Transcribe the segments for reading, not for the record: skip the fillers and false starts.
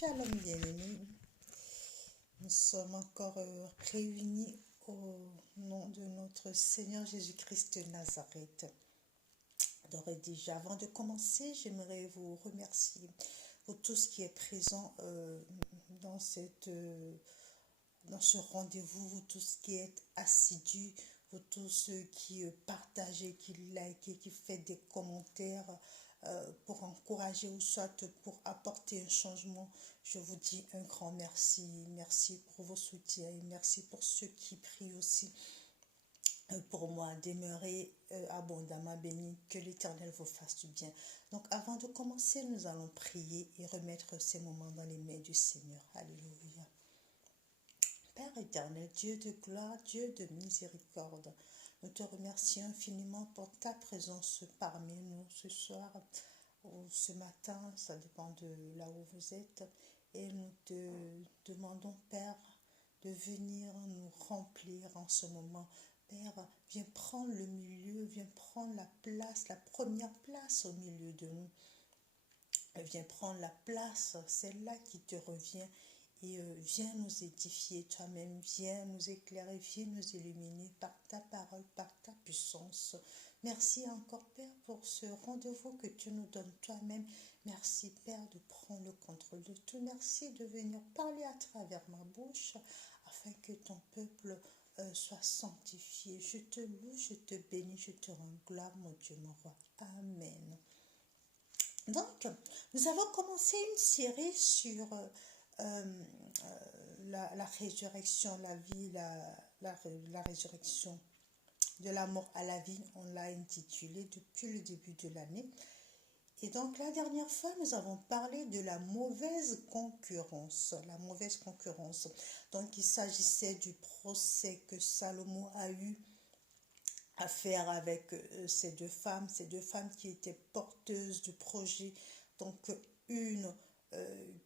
Shalom bien-aimés, nous sommes encore réunis au nom de notre Seigneur Jésus-Christ de Nazareth. Donc déjà, avant de commencer, j'aimerais vous remercier pour tout ce qui est présent dans ce rendez-vous, vous tous qui êtes assidus, vous tous ceux qui partagez, qui likez, qui faites des commentaires pour encourager ou soit pour apporter un changement. Je vous dis un grand merci. Merci pour vos soutiens et merci pour ceux qui prient aussi pour moi. Demeurez abondamment bénis, que l'Éternel vous fasse du bien. Donc avant de commencer, nous allons prier et remettre ces moments dans les mains du Seigneur. Alléluia. Père éternel, Dieu de gloire, Dieu de miséricorde, nous te remercions infiniment pour ta présence parmi nous ce soir ou ce matin, ça dépend de là où vous êtes, et nous te demandons, Père, de venir nous remplir en ce moment. Père, viens prendre le milieu, viens prendre la place, la première place au milieu de nous. Viens prendre la place, celle-là qui te revient. Et viens nous édifier toi-même, viens nous éclairer, viens nous illuminer par ta parole, par ta puissance. Merci encore, Père, pour ce rendez-vous que tu nous donnes toi-même. Merci, Père, de prendre le contrôle de tout. Merci de venir parler à travers ma bouche afin que ton peuple soit sanctifié. Je te loue, je te bénis, je te rends gloire, mon Dieu, mon roi. Amen. Donc, nous avons commencé une série sur la résurrection, la vie, la résurrection de la mort à la vie. On l'a intitulé depuis le début de l'année. Et donc, la dernière fois, nous avons parlé de la mauvaise concurrence. La mauvaise concurrence. Donc, il s'agissait du procès que Salomon a eu à faire avec ces deux femmes qui étaient porteuses du projet. Donc, une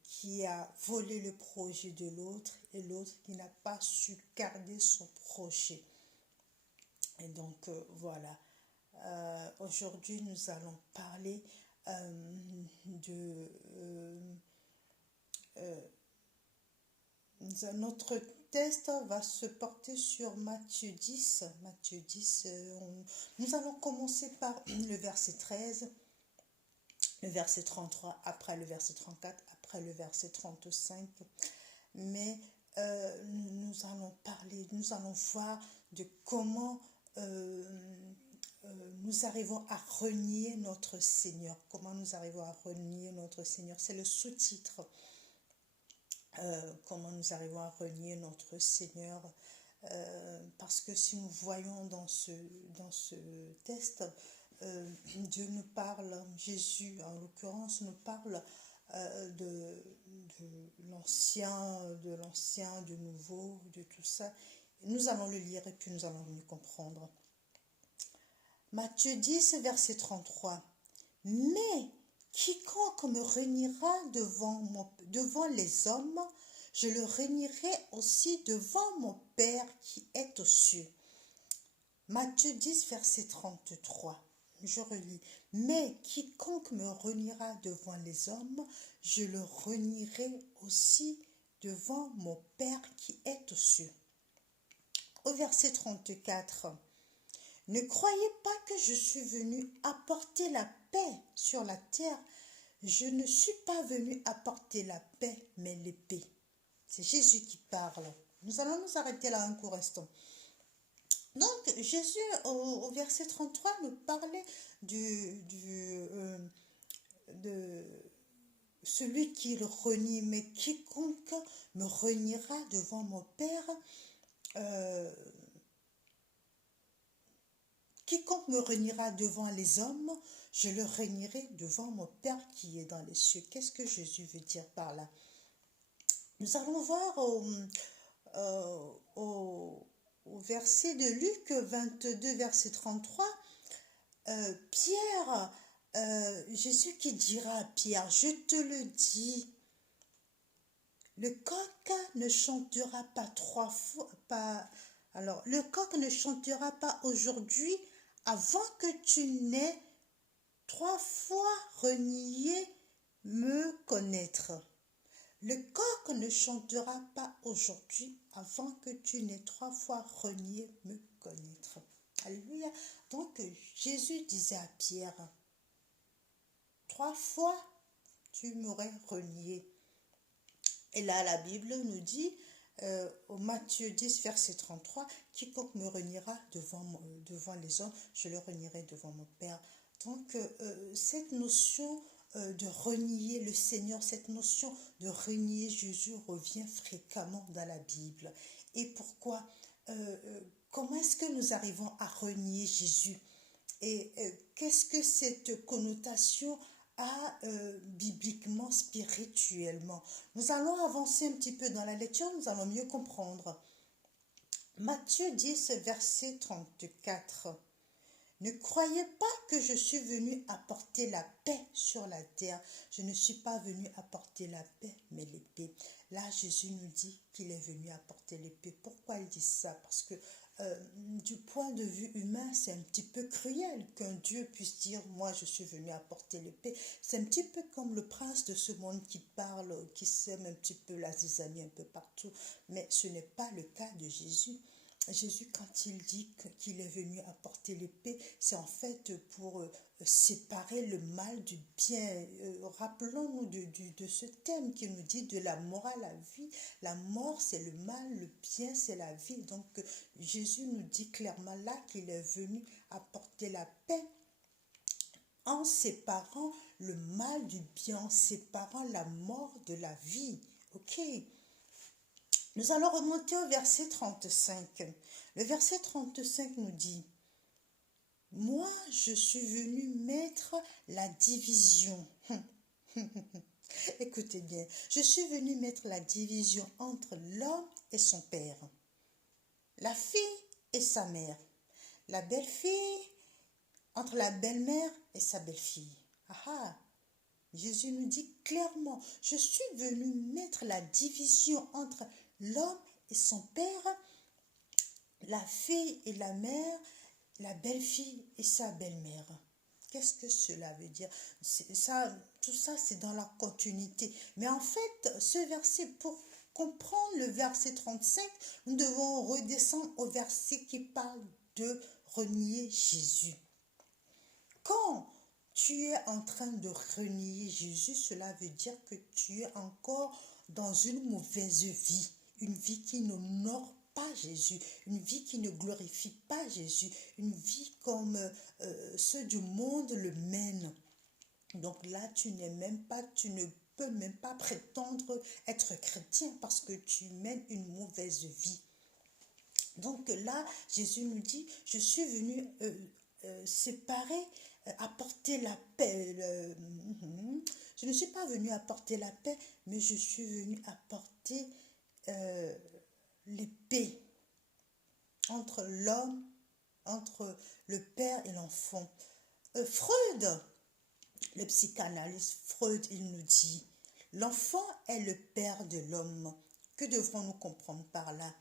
qui a volé le projet de l'autre et l'autre qui n'a pas su garder son projet. Et donc, voilà. Aujourd'hui, nous allons parler notre test va se porter sur Matthieu 10. Matthieu 10, nous allons commencer par le verset 13, le verset 33, après le verset 34, après le verset 35. Mais nous allons parler, nous allons voir de comment nous arrivons à renier notre Seigneur. Comment nous arrivons à renier notre Seigneur. C'est le sous-titre. Comment nous arrivons à renier notre Seigneur. Parce que si nous voyons dans ce test, Dieu nous parle, Jésus en l'occurrence nous parle de l'ancien, du nouveau, de tout ça. Nous allons le lire et puis nous allons mieux comprendre. Matthieu 10, verset 33. Mais quiconque me reniera devant les hommes, je le réunirai aussi devant mon Père qui est aux cieux. Matthieu 10, verset 33. Je relis. Mais quiconque me reniera devant les hommes, je le réunirai aussi devant mon Père qui est aux cieux. Au verset 34. Ne croyez pas que je suis venu apporter la paix sur la terre. Je ne suis pas venu apporter la paix, mais l'épée. C'est Jésus qui parle. Nous allons nous arrêter là un court instant. Donc, Jésus, au verset 33, nous parlait de celui qui le renie. Mais quiconque me reniera devant mon Père, quiconque me reniera devant les hommes, je le réunirai devant mon Père qui est dans les cieux. Qu'est-ce que Jésus veut dire par là? Nous allons voir au verset de Luc 22, verset 33, Pierre, Jésus qui dira à Pierre, je te le dis, le coq ne chantera pas trois fois, alors le coq ne chantera pas aujourd'hui avant que tu n'aies 3 fois renié me connaître. Le coq ne chantera pas aujourd'hui avant que tu n'aies 3 fois renié me connaître. Alléluia. Donc Jésus disait à Pierre, 3 fois tu m'aurais renié. Et là la Bible nous dit, au Matthieu 10, verset 33, quiconque me reniera devant les hommes, je le renierai devant mon Père. Donc cette notion de renier le Seigneur, cette notion de renier Jésus revient fréquemment dans la Bible. Et pourquoi comment est-ce que nous arrivons à renier Jésus? Et qu'est-ce que cette connotation a bibliquement, spirituellement? Nous allons avancer un petit peu dans la lecture, nous allons mieux comprendre. Matthieu 10, verset 34. Ne croyez pas que je suis venu apporter la paix sur la terre. Je ne suis pas venu apporter la paix, mais l'épée. Là, Jésus nous dit qu'il est venu apporter l'épée. Pourquoi il dit ça? Parce que du point de vue humain, c'est un petit peu cruel qu'un Dieu puisse dire « moi, je suis venu apporter l'épée ». C'est un petit peu comme le prince de ce monde qui parle, qui sème un petit peu la zizanie un peu partout. Mais ce n'est pas le cas de Jésus. Jésus, quand il dit qu'il est venu apporter l'épée, c'est en fait pour séparer le mal du bien. Rappelons-nous de ce thème qui nous dit de la mort à la vie. La mort, c'est le mal, le bien, c'est la vie. Donc, Jésus nous dit clairement là qu'il est venu apporter la paix en séparant le mal du bien, en séparant la mort de la vie. Ok? Nous allons remonter au verset 35. Le verset 35 nous dit, « Moi, je suis venu mettre la division. » Écoutez bien, je suis venu mettre la division entre l'homme et son père, la fille et sa mère, la belle-fille entre la belle-mère et sa belle-fille. Ah, Jésus nous dit clairement, je suis venu mettre la division entre l'homme et son père, la fille et la mère, la belle-fille et sa belle-mère. Qu'est-ce que cela veut dire? Tout ça, c'est dans la continuité. Mais en fait, ce verset, pour comprendre le verset 35, nous devons redescendre au verset qui parle de renier Jésus. Quand tu es en train de renier Jésus, cela veut dire que tu es encore dans une mauvaise vie, une vie qui n'honore pas Jésus, une vie qui ne glorifie pas Jésus, une vie comme ceux du monde le mènent. Donc là, tu ne peux même pas prétendre être chrétien parce que tu mènes une mauvaise vie. Donc là, Jésus nous dit, je suis venu séparer, apporter la paix. Je ne suis pas venu apporter la paix, mais je suis venu apporter l'épée entre l'homme, entre le père et l'enfant. Freud, le psychanalyste Freud, il nous dit, l'enfant est le père de l'homme. Que devrons-nous comprendre par là?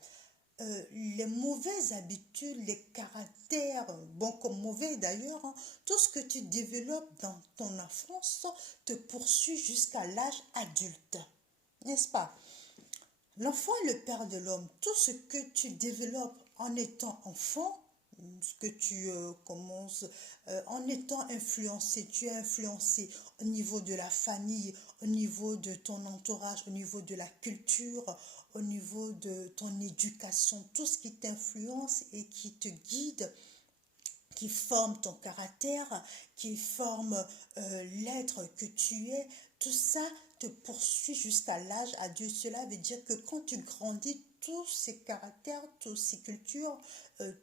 Les mauvaises habitudes, les caractères, bon comme mauvais d'ailleurs, hein, tout ce que tu développes dans ton enfance te poursuit jusqu'à l'âge adulte, n'est-ce pas? L'enfant est le père de l'homme. Tout ce que tu développes en étant enfant, ce que tu commences en étant influencé, tu es influencé au niveau de la famille, au niveau de ton entourage, au niveau de la culture, au niveau de ton éducation, tout ce qui t'influence et qui te guide, qui forme ton caractère, qui forme l'être que tu es, tout ça te poursuit jusqu'à l'âge adulte. Cela veut dire que quand tu grandis, tous ces caractères, toutes ces cultures,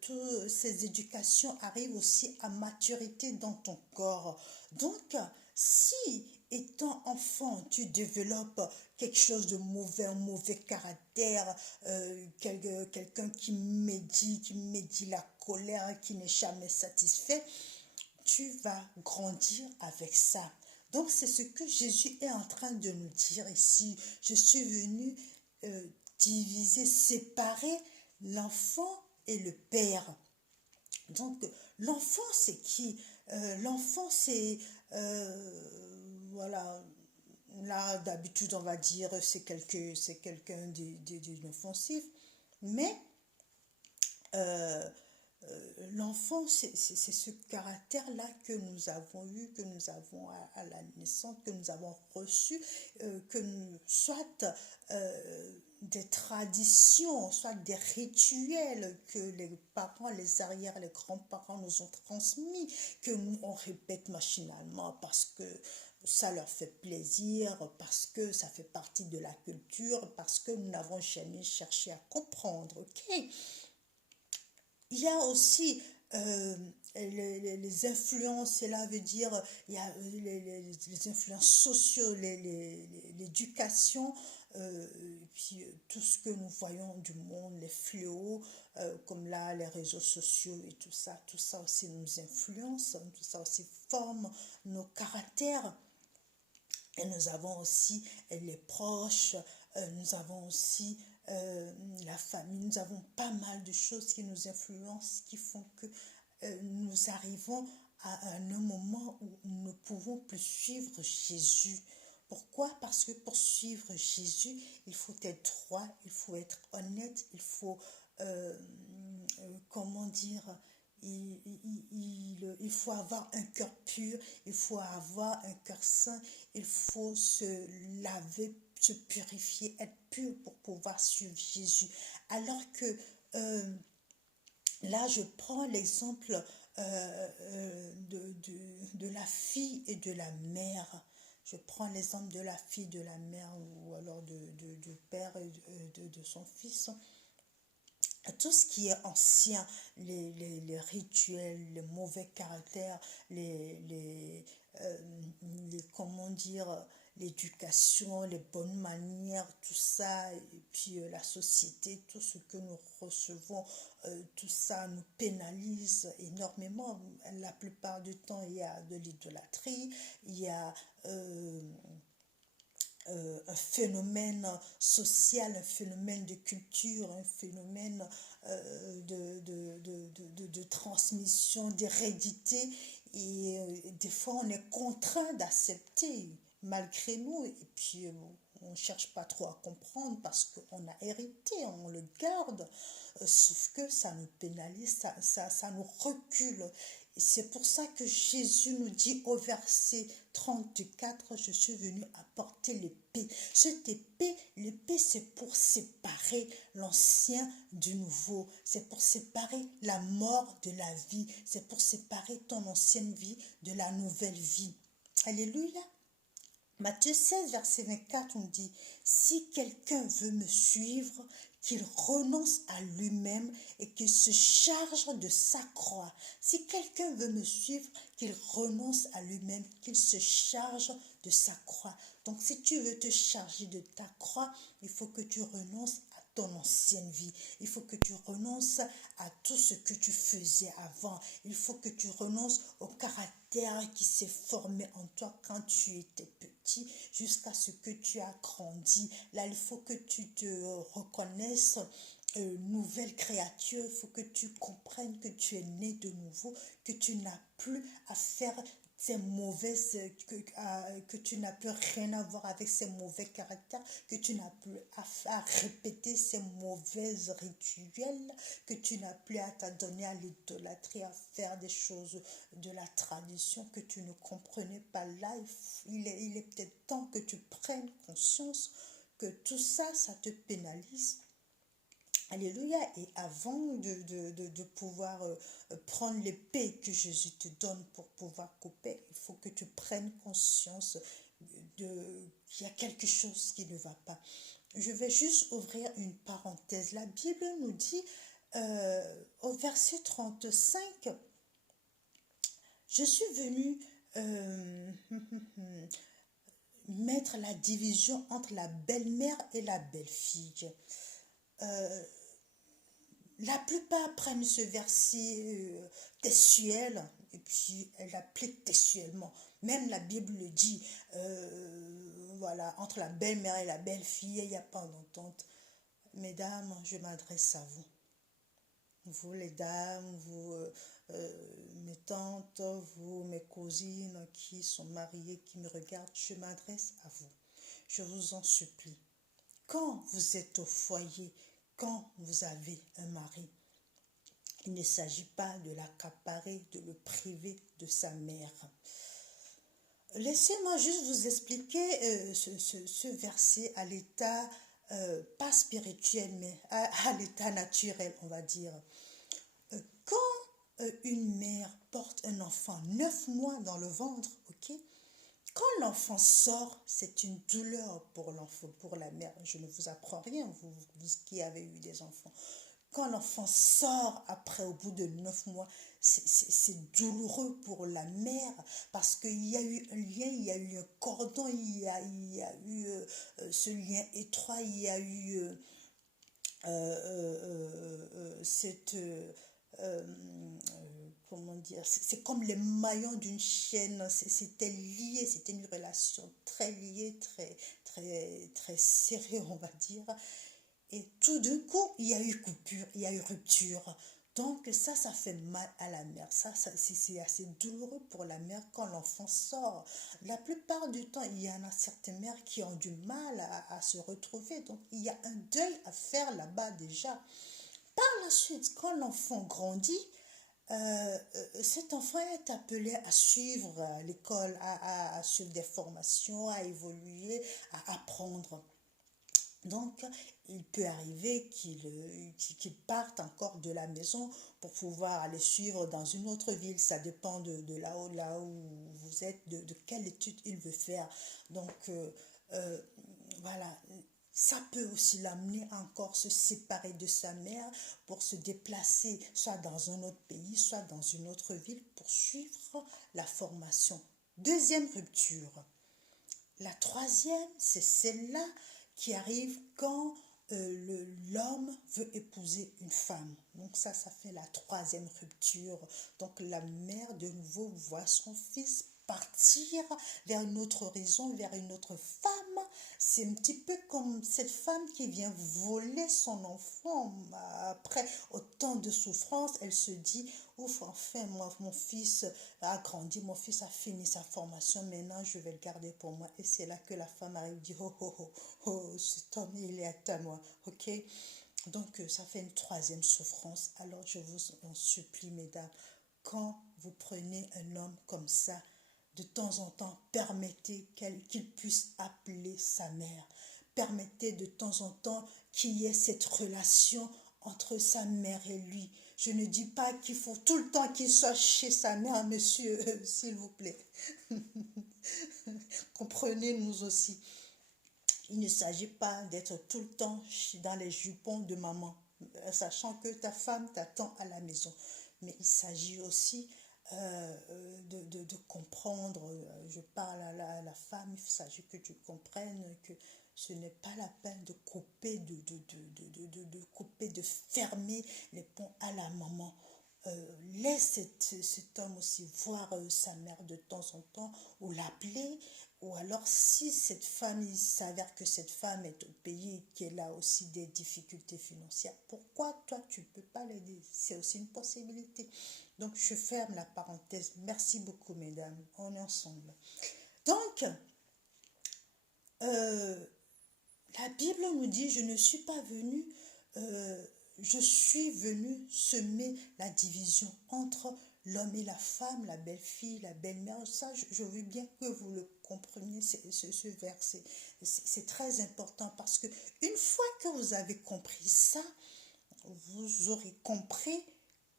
toutes ces éducations arrivent aussi à maturité dans ton corps. Donc, si étant enfant, tu développes quelque chose de mauvais, un mauvais caractère, quelqu'un qui médit la colère, qui n'est jamais satisfait, tu vas grandir avec ça. Donc, c'est ce que Jésus est en train de nous dire ici. Je suis venu diviser, séparer l'enfant et le père. Donc, l'enfant, c'est qui? L'enfant, c'est, voilà, là, d'habitude, on va dire c'est quelqu'un d'inoffensif, mais euh, l'enfant, c'est ce caractère-là que nous avons eu, que nous avons à la naissance, que nous avons reçu, soit des traditions, soit des rituels que les parents, les arrière, les grands-parents nous ont transmis, que nous on répète machinalement parce que ça leur fait plaisir, parce que ça fait partie de la culture, parce que nous n'avons jamais cherché à comprendre, ok? Il y a aussi les influences, cela veut dire, il y a les influences sociaux, l'éducation, et puis tout ce que nous voyons du monde, les fléaux, comme là, les réseaux sociaux et tout ça aussi nous influence, tout ça aussi forme nos caractères. Et nous avons aussi les proches, nous avons aussi la famille, nous avons pas mal de choses qui nous influencent, qui font que nous arrivons à un moment où nous ne pouvons plus suivre Jésus. Pourquoi? Parce que pour suivre Jésus, il faut être droit, il faut être honnête, il faut, comment dire, il faut avoir un cœur pur, il faut avoir un cœur saint, il faut se laver, se purifier, être pur pour pouvoir suivre Jésus. Alors que là, je prends l'exemple de la fille et de la mère. Je prends l'exemple de la fille, de la mère, ou alors du père et de son fils. Tout ce qui est ancien, les rituels, les mauvais caractères, euh, comment dire, l'éducation, les bonnes manières, tout ça, et puis la société, tout ce que nous recevons, tout ça nous pénalise énormément. La plupart du temps, il y a de l'idolâtrie, il y a un phénomène social, un phénomène de culture, un phénomène de transmission, d'hérédité. Et des fois, on est contraint d'accepter malgré nous. Et puis, on ne cherche pas trop à comprendre parce qu'on a hérité, on le garde. Sauf que ça nous pénalise, ça nous recule. Et c'est pour ça que Jésus nous dit au verset 34, je suis venu apporter l'épée. Cette épée, l'épée c'est pour séparer l'ancien du nouveau. C'est pour séparer la mort de la vie. C'est pour séparer ton ancienne vie de la nouvelle vie. Alléluia. Matthieu 16, verset 24, on dit, si quelqu'un veut me suivre, qu'il renonce à lui-même et qu'il se charge de sa croix. Si quelqu'un veut me suivre, qu'il renonce à lui-même, qu'il se charge de sa croix. Donc si tu veux te charger de ta croix, il faut que tu renonces à ton ancienne vie. Il faut que tu renonces à tout ce que tu faisais avant. Il faut que tu renonces au caractère qui s'est formé en toi quand tu étais petit jusqu'à ce que tu as grandi. Là, il faut que tu te reconnaisses nouvelle créature. Il faut que tu comprennes que tu es né de nouveau, que tu n'as plus à faire ces mauvaises, que tu n'as plus rien à voir avec ces mauvais caractères, que tu n'as plus à répéter ces mauvaises rituels, que tu n'as plus à t'adonner à l'idolâtrie, à faire des choses de la tradition que tu ne comprenais pas. Là, il est peut-être temps que tu prennes conscience que tout ça, ça te pénalise. Alléluia. Et avant de pouvoir prendre l'épée que Jésus te donne pour pouvoir couper, il faut que tu prennes conscience qu'il y a quelque chose qui ne va pas. Je vais juste ouvrir une parenthèse. La Bible nous dit au verset 35, je suis venu mettre la division entre la belle-mère et la belle-fille. La plupart prennent ce verset textuel et puis l'appliquent textuellement. Même la Bible le dit, voilà, entre la belle-mère et la belle-fille, il n'y a pas d'entente. Mesdames, je m'adresse à vous. Vous les dames, vous mes tantes, vous mes cousines qui sont mariées, qui me regardent, je m'adresse à vous. je vous en supplie, quand vous êtes au foyer, quand vous avez un mari, il ne s'agit pas de l'accaparer, de le priver de sa mère. Laissez-moi juste vous expliquer ce verset à l'état, pas spirituel, mais à l'état naturel, on va dire. Quand une mère porte un enfant 9 mois dans le ventre, ok, quand l'enfant sort, c'est une douleur pour l'enfant, pour la mère. Je ne vous apprends rien, vous qui avez eu des enfants. Quand l'enfant sort après, au bout de 9 mois, c'est douloureux pour la mère parce qu'il y a eu un lien, il y a eu un cordon, il y a eu ce lien étroit, il y a eu cette... comment dire, c'est comme les maillons d'une chaîne, c'était lié, c'était une relation très liée, très serrée, on va dire. Et tout d'un coup, il y a eu coupure, il y a eu rupture. Donc ça fait mal à la mère. C'est assez douloureux pour la mère quand l'enfant sort. La plupart du temps, il y en a certaines mères qui ont du mal à se retrouver. Donc il y a un deuil à faire là-bas déjà. Par la suite, quand l'enfant grandit, cet enfant est appelé à suivre l'école, à suivre des formations, à évoluer, à apprendre. Donc, il peut arriver qu'il parte encore de la maison pour pouvoir aller suivre dans une autre ville. Ça dépend de là où vous êtes, de quelle étude il veut faire. Donc, voilà. Ça peut aussi l'amener à encore se séparer de sa mère pour se déplacer soit dans un autre pays, soit dans une autre ville pour suivre la formation. Deuxième rupture. La troisième, c'est celle-là qui arrive quand l'homme veut épouser une femme. Donc ça fait la troisième rupture. Donc la mère de nouveau voit son fils partir vers une autre horizon, vers une autre femme. C'est un petit peu comme cette femme qui vient voler son enfant. Après autant de souffrance, elle se dit, ouf, enfin, moi, mon fils a grandi, mon fils a fini sa formation, maintenant je vais le garder pour moi. Et c'est là que la femme arrive et dit, oh, oh, oh, oh, cet homme, il est à moi, ok? Donc, ça fait une troisième souffrance. Alors, je vous en supplie, mesdames, quand vous prenez un homme comme ça, de temps en temps, permettez qu'il puisse appeler sa mère. Permettez de temps en temps qu'il y ait cette relation entre sa mère et lui. Je ne dis pas qu'il faut tout le temps qu'il soit chez sa mère, monsieur, s'il vous plaît. Comprenez-nous aussi. Il ne s'agit pas d'être tout le temps dans les jupons de maman, sachant que ta femme t'attend à la maison. Mais il s'agit aussi de comprendre, je parle à la femme, il s'agit que tu comprennes que ce n'est pas la peine de couper, de fermer les ponts à la maman. Laisse cet homme aussi voir sa mère de temps en temps ou l'appeler, ou alors si cette femme, il s'avère que cette femme est au pays et qu'elle a aussi des difficultés financières, pourquoi toi tu ne peux pas l'aider? C'est aussi une possibilité. Donc je ferme la parenthèse. Merci beaucoup mesdames, on est ensemble. Donc la Bible nous dit, je ne suis pas venue je suis venue semer la division entre l'homme et la femme, la belle-fille, la belle-mère. Ça, je veux bien que vous le compreniez, ce verset. C'est très important parce que une fois que vous avez compris ça, vous aurez compris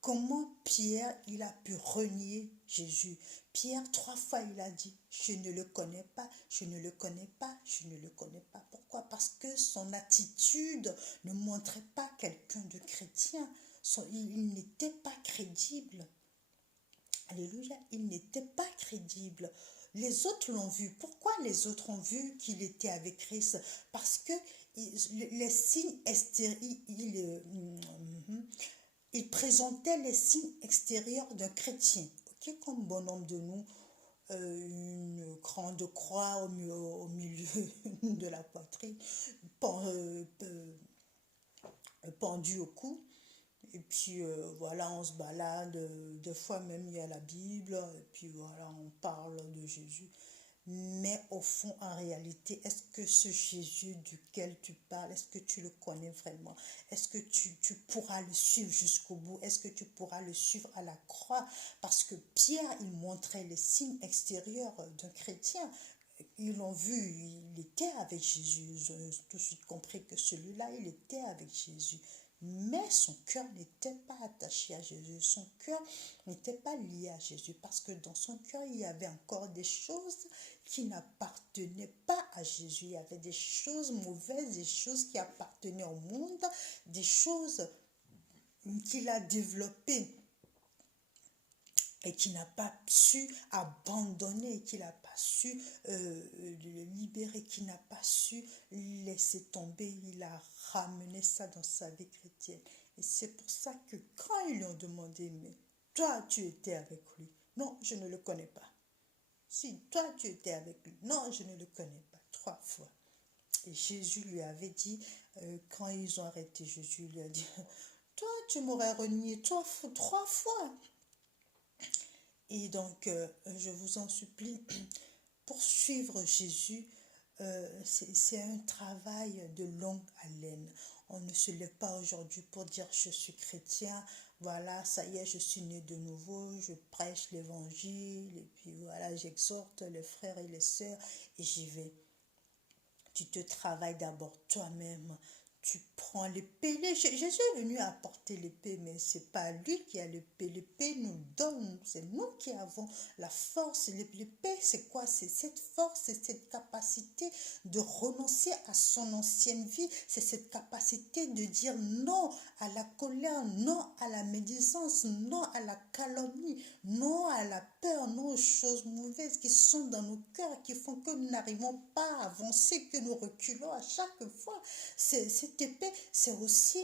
comment Pierre, il a pu renier Jésus. Pierre, 3 fois, il a dit, je ne le connais pas, je ne le connais pas, je ne le connais pas. Pourquoi? Parce que son attitude ne montrait pas quelqu'un de chrétien. Il n'était pas crédible. Alléluia, il n'était pas crédible. Les autres l'ont vu. Pourquoi les autres ont vu qu'il était avec Christ? Parce que les signes extérieurs, il présentait les signes extérieurs d'un chrétien, ok, comme bon nombre de nous, une grande croix au milieu de la poitrine, pendue au cou. Et puis voilà, on se balade, des fois même il y a la Bible, et puis voilà, on parle de Jésus. Mais au fond, en réalité, est-ce que ce Jésus duquel tu parles, est-ce que tu le connais vraiment? Est-ce que tu pourras le suivre jusqu'au bout? Est-ce que tu pourras le suivre à la croix? Parce que Pierre, il montrait les signes extérieurs d'un chrétien. Ils l'ont vu, il était avec Jésus. Ils ont tout de suite compris que celui-là, il était avec Jésus. Mais son cœur n'était pas attaché à Jésus. Son cœur n'était pas lié à Jésus. Parce que dans son cœur, il y avait encore des choses qui n'appartenaient pas à Jésus. Il y avait des choses mauvaises, des choses qui appartenaient au monde, des choses qu'il a développées et qui n'a pas su abandonner, qui n'a pas su le libérer, qui n'a pas su laisser tomber. Il a ramené ça dans sa vie chrétienne. Et c'est pour ça que quand ils lui ont demandé, mais toi, tu étais avec lui? Non, je ne le connais pas. Si, toi, tu étais avec lui? Non, je ne le connais pas. 3 fois. Et Jésus lui avait dit, quand ils ont arrêté, Jésus lui a dit, toi, tu m'aurais renié 3 fois. Et donc, je vous en supplie, pour suivre Jésus, c'est un travail de longue haleine. On ne se lève pas aujourd'hui pour dire je suis chrétien, voilà, ça y est, je suis né de nouveau, je prêche l'évangile, et puis voilà, j'exhorte les frères et les sœurs, et j'y vais. Tu te travailles d'abord toi-même. Tu prends l'épée. Jésus est venu apporter l'épée, mais ce n'est pas lui qui a l'épée. L'épée nous donne, c'est nous qui avons la force. L'épée, c'est quoi? C'est cette force, c'est cette capacité de renoncer à son ancienne vie. C'est cette capacité de dire non à la colère, non à la médisance, non à la calomnie, non à la peur, non aux choses mauvaises qui sont dans nos cœurs, qui font que nous n'arrivons pas à avancer, que nous reculons à chaque fois. Cette épée, c'est aussi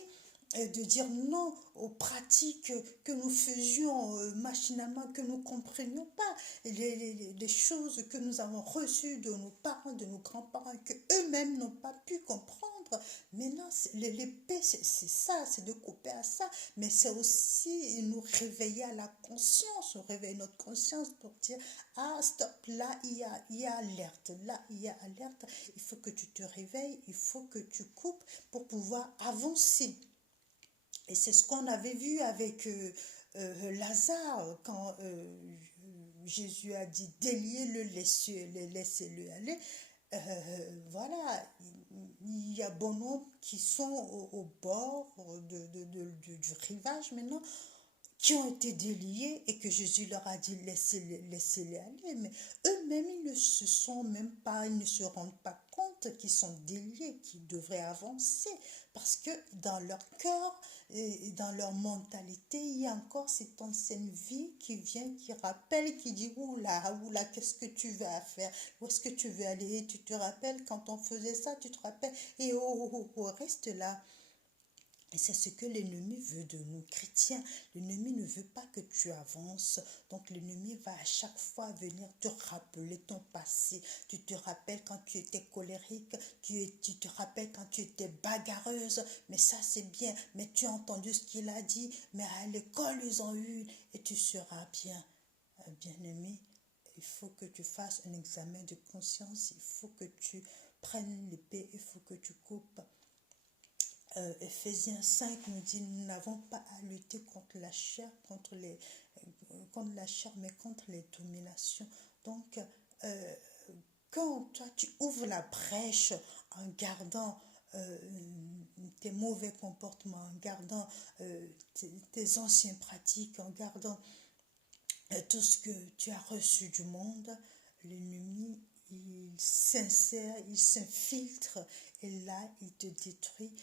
de dire non aux pratiques que nous faisions machinalement, que nous ne comprenions pas, les choses que nous avons reçues de nos parents, de nos grands-parents, que eux-mêmes n'ont pas pu comprendre. Maintenant, l'épée, c'est ça, c'est de couper à ça, mais c'est aussi nous réveiller à la conscience, nous réveiller notre conscience pour dire, ah stop, là il y a alerte, là il y a alerte, il faut que tu te réveilles, il faut que tu coupes pour pouvoir avancer. Et c'est ce qu'on avait vu avec Lazare, quand Jésus a dit déliez-le, laissez-le aller. Voilà, il y a bon nombre qui sont au bord du rivage maintenant, qui ont été déliés et que Jésus leur a dit laissez-les aller. Mais eux-mêmes, ils ne se sont même pas, ils ne se rendent pas compte qu'ils sont déliés, qu'ils devraient avancer. Parce que dans leur cœur et dans leur mentalité, il y a encore cette ancienne vie qui vient, qui rappelle, qui dit oula, qu'est-ce que tu vas faire? Où est-ce que tu veux aller? Tu te rappelles quand on faisait ça, tu te rappelles? Et reste là. Et c'est ce que l'ennemi veut de nous, chrétiens. L'ennemi ne veut pas que tu avances. Donc l'ennemi va à chaque fois venir te rappeler ton passé. Tu te rappelles quand tu étais colérique, tu te rappelles quand tu étais bagarreuse. Mais ça c'est bien, mais tu as entendu ce qu'il a dit. Mais à l'école ils ont eu et tu seras bien. Bien-aimé, il faut que tu fasses un examen de conscience. Il faut que tu prennes l'épée, il faut que tu coupes. Ephésiens 5 nous dit nous n'avons pas à lutter contre la chair, contre la chair, mais contre les dominations. Donc, quand toi tu ouvres la brèche en gardant tes mauvais comportements, en gardant tes anciennes pratiques, en gardant tout ce que tu as reçu du monde, l'ennemi il s'insère, il s'infiltre et là il te détruit.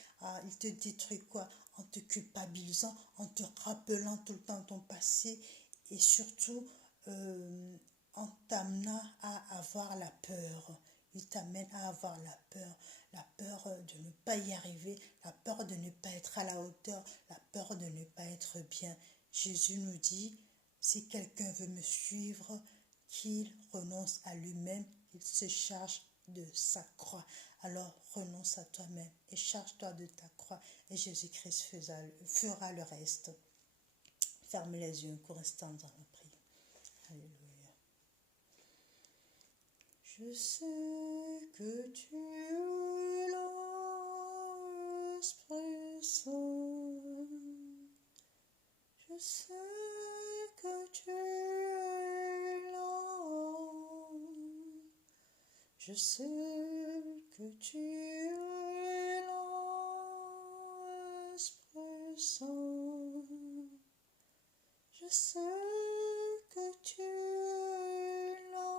Il te détruit quoi? En te culpabilisant, en te rappelant tout le temps ton passé et surtout en t'amenant à avoir la peur. Il t'amène à avoir la peur de ne pas y arriver, la peur de ne pas être à la hauteur, la peur de ne pas être bien. Jésus nous dit, si quelqu'un veut me suivre, qu'il renonce à lui-même, qu'il se charge de sa croix. Alors renonce à toi-même et charge-toi de ta croix et Jésus-Christ fera le reste. Fermez les yeux un court instant dans la prière. Alléluia. Je sais que tu es là, Esprit Saint. Je sais que tu es là. Je sais que tu es là, Esprit Saint. Je sais que tu es là.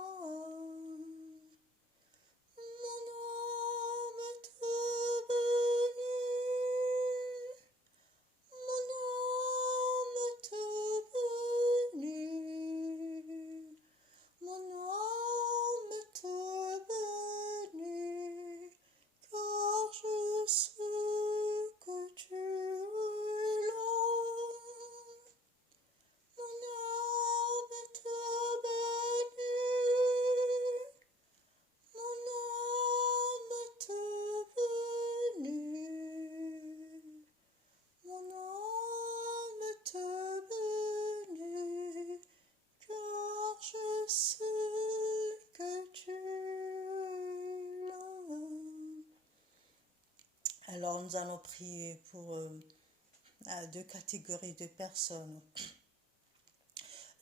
Mon âme te bénit. Mon âme te bénit. Mon âme te bénit. Car je sais que tu es là. Mon âme te bénit. Mon âme te bénit. Mon âme te bénit. Car je sais que tu es là. Alors nous allons prier pour deux catégories de personnes.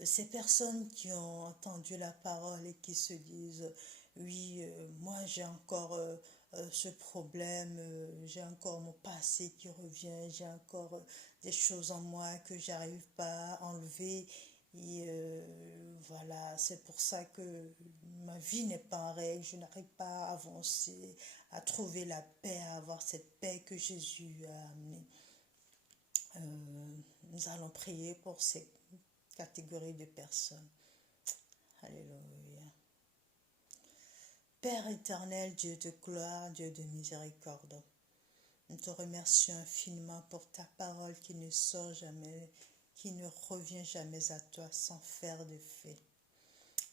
Ces personnes qui ont entendu la parole et qui se disent oui, moi j'ai encore ce problème, j'ai encore mon passé qui revient, j'ai encore des choses en moi que j'arrive pas à enlever. Et voilà, c'est pour ça que ma vie n'est pas en règle, je n'arrive pas à avancer, à trouver la paix, à avoir cette paix que Jésus a amenée. Nous allons prier pour ces catégories de personnes. Alléluia. Père éternel, Dieu de gloire, Dieu de miséricorde, nous te remercions infiniment pour ta parole qui ne sort jamais, qui ne revient jamais à toi sans faire de fait.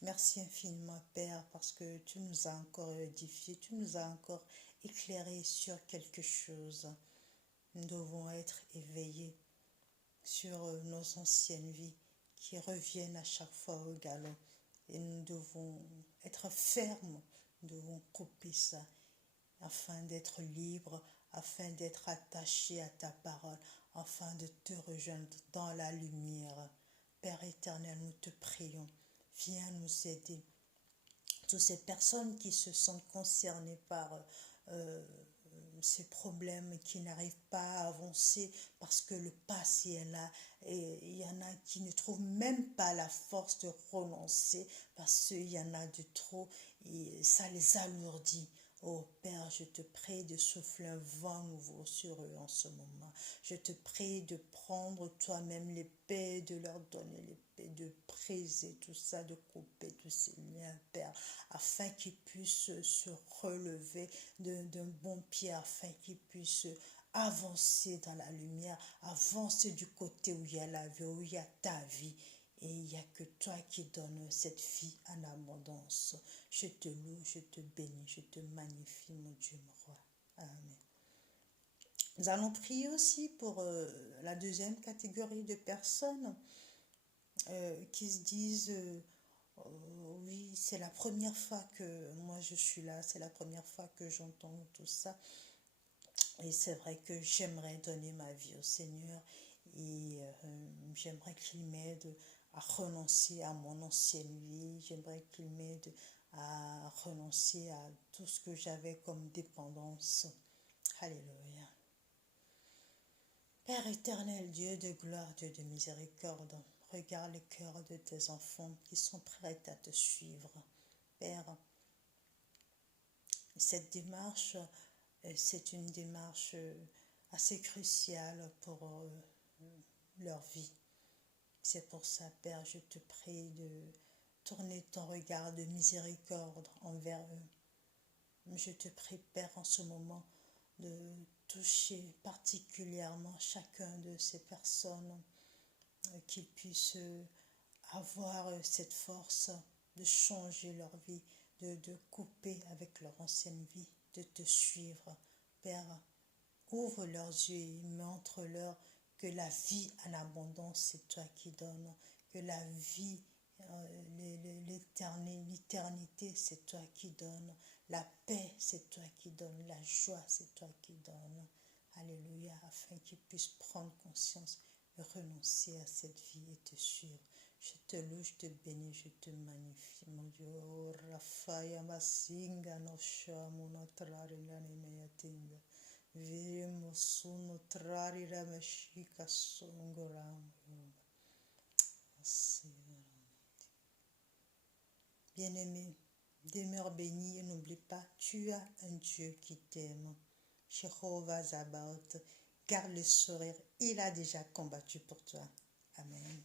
Merci infiniment, Père, parce que tu nous as encore édifiés, tu nous as encore éclairés sur quelque chose. Nous devons être éveillés sur nos anciennes vies qui reviennent à chaque fois au galop. Et nous devons être fermes, nous devons couper ça afin d'être libres, afin d'être attachés à ta parole, afin de te rejoindre dans la lumière. Père éternel, nous te prions, viens nous aider. Toutes ces personnes qui se sentent concernées par ces problèmes, qui n'arrivent pas à avancer parce que le passé est là, et il y en a qui ne trouvent même pas la force de renoncer parce qu'il y en a de trop et ça les alourdit. Oh Père, je te prie de souffler un vent nouveau sur eux en ce moment. Je te prie de prendre toi-même l'épée, de leur donner l'épée, de briser tout ça, de couper tous ces liens, Père, afin qu'ils puissent se relever d'un bon pied, afin qu'ils puissent avancer dans la lumière, avancer du côté où il y a la vie, où il y a ta vie. Et il n'y a que toi qui donnes cette vie en abondance. Je te loue, je te bénis, je te magnifie, mon Dieu, mon roi. Amen. Nous allons prier aussi pour la deuxième catégorie de personnes qui se disent oui, c'est la première fois que moi je suis là, c'est la première fois que j'entends tout ça. Et c'est vrai que j'aimerais donner ma vie au Seigneur et j'aimerais qu'il m'aide à renoncer à mon ancienne vie, j'aimerais qu'il m'aide à renoncer à tout ce que j'avais comme dépendance. Alléluia. Père éternel, Dieu de gloire, Dieu de miséricorde, regarde le cœur de tes enfants qui sont prêts à te suivre. Père, cette démarche, c'est une démarche assez cruciale pour leur vie. C'est pour ça, Père, je te prie de tourner ton regard de miséricorde envers eux. Je te prie, Père, en ce moment, de toucher particulièrement chacun de ces personnes, qu'ils puissent avoir cette force de changer leur vie, de couper avec leur ancienne vie, de te suivre. Père, ouvre leurs yeux et montre-leur que la vie en abondance, c'est toi qui donnes, que la vie L'éternité, c'est toi qui donnes. La paix, c'est toi qui donnes. La joie, c'est toi qui donnes. Alléluia, afin qu'ils puissent prendre conscience et renoncer à cette vie et te suivre. Je te loue, je te bénis, je te magnifie, mon Dieu. Oh, Rafaya Masinga no Shamuna Trarina Nemeyatinga. Vimo Suno Trarira Meshika Songoram. Bien-aimé, demeure béni et n'oublie pas, tu as un Dieu qui t'aime. Jehovah Zabaoth, garde le sourire, il a déjà combattu pour toi. Amen.